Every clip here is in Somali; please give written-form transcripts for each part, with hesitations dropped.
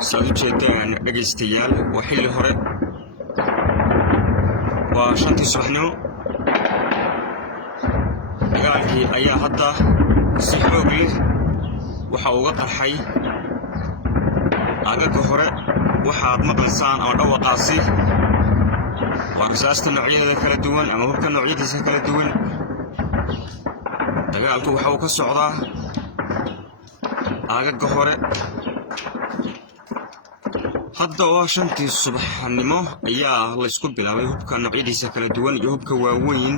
سألت جدًا dhageystayaal waa xilli hore waa 5 subaxnimo dagaalkii ayaa hadda si xoog leh waxa uga qarxay aagagga hore waxaad maqlaysaan ama dhawaqaasi waa rasaasta noocyadeeda kala duwan ama hubka noocyadiisa kala duwan dagaalku waxa uu ka socdaa aagagga hore hadda waa 5 subaxnimo ayaa la isku bilaabay hubka noocyadiisa kala duwan iyo hubka waaweyn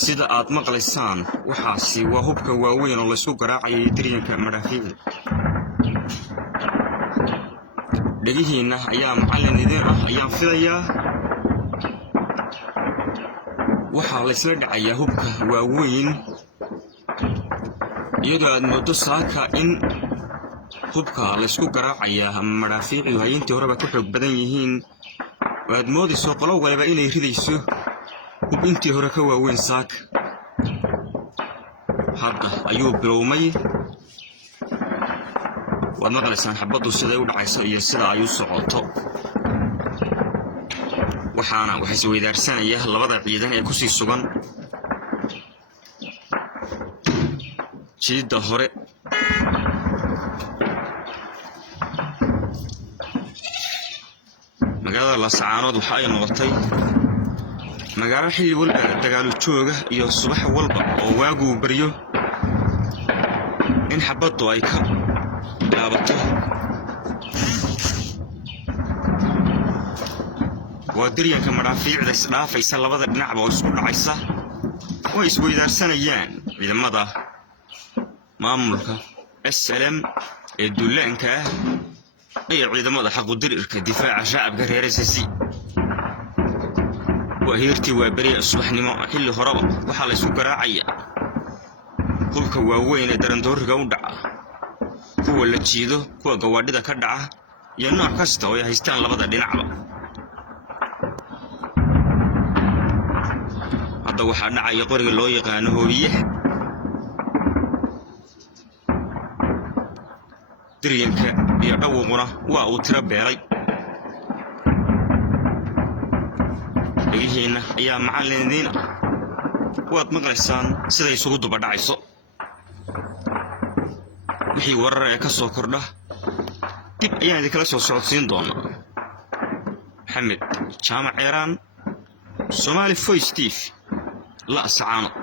sida aad maqlaysaan waxaasi waa hubka waaweyn oo la isku garaacay diriyanka madaafiicda dhagihiina ayaa macallin idin ah ayaan filayaa waxaa la isla dhacayaa hubka waaweyn iyadoo aad moodo saaka in hubka la isku garaacaya madaafiicdu ay intii horeba ku xoog badan yihiin waad moodayso qolo waliba inay ridayso hub intii hore ka waaweyn saaka hadda ayuu bilowmay waad maqlaysaan xabaddu siday u dhacayso iyo sida ay u socoto waxaana wax isweydaarsanaya labada ciidan ee ku sii sugan jiidda hore magaalada Laascaanood waxa ay noqotay magaalo xilli walba dagaalo jooga iyo subax walba oo waagu bariyo in xabaddu ay ka laabato waa diriyanka madaafiicda isdhaafaysa labada dhinacba oo isku dhacaysa way isweydaarsanayaan ciidamada maamulka SLM ee duulaanka ay ciidamada xaquudirirka difaaca shacabka reer SSC وهيرتي وبريء الصبح نما حل هربا وحال يسوق راعية هوك وين درندور جودع هو اللي تشيده هو جواد ده كدعة ينوع كسته ويهستان لبضع دينعبا هذا وحنا عيقور اللو يقانه بيه درينك يعو مرة وأوتربي علي dhagihiina ayaa macalliniin waad maqlaysaan siday isugu duba dhacayso wixii warar ee ka soo kordha dib ayaan idin kala soo socodsiin doonaa maxamed jaamac Ceeraan Somali Voice TV Laascaanood